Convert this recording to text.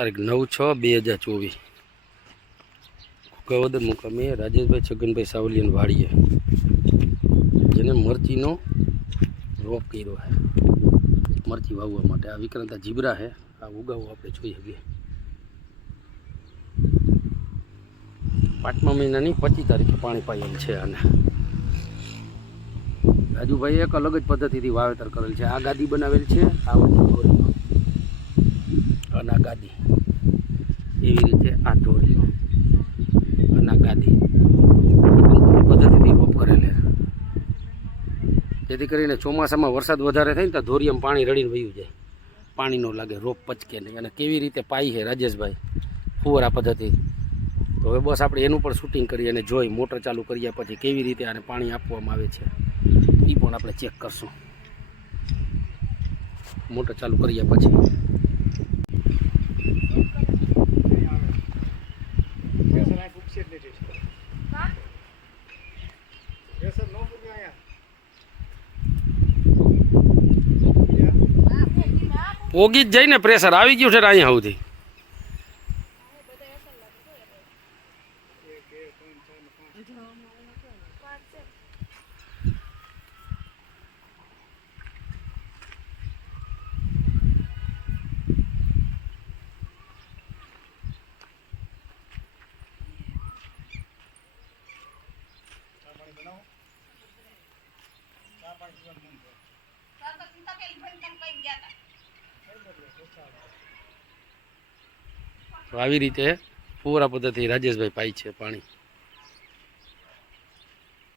તારીખ નવ છ બે હજાર ચોવીસ. કુકાવદર મુકામે રાજેશભાઈ છગનભાઈ સાવલિયન વાડીએ જેને મરચીનો રોપ કર્યો છે. મરચી વાવવા માટે. આ વિક્રાંતા જીબરા છે. આ ઉગાવો આપણે જોઈ શકીએ. પાંચમા મહિનાની પચીસ તારીખે પાણી પાયેલ છે આને. રાજુભાઈએ એક અલગ જ પદ્ધતિથી વાવેતર કરેલ છે. આ ગાદી બનાવેલ છે. આ અને આ ગાદી. એવી રીતે આ ધોરીઓ અને આ ગાદી પદ્ધતિથી રોપ કરેલ જેથી કરીને ચોમાસામાં વરસાદ વધારે થાય ને તો ધોરિયામાં પાણી રડીને વયું જાય. પાણી ન લાગે, રોપ પચકે નહીં. અને કેવી રીતે પાઈ છે રાજેશભાઈ? ફુવારા પદ્ધતિ. તો હવે બસ આપણે એનું પણ શૂટિંગ કરી અને જોઈ, મોટર ચાલુ કર્યા પછી કેવી રીતે આને પાણી આપવામાં આવે છે. એ પણ આપણે ચેક કરશું. મોટર ચાલુ કર્યા પછી. જ નહીં ટેસ્ટ પોગી જ જઈને પ્રેશર આવી ગયું છે અહીંયા સુધી એક બે ત્રણ ચાર ને પાંચ ચા પાણી બનાવો ચા પાણી પીવાનું મન થાય તો આવી રીતે ફુવારા પદ્ધતિ રાજેશભાઈ પાઈ છે પાણી.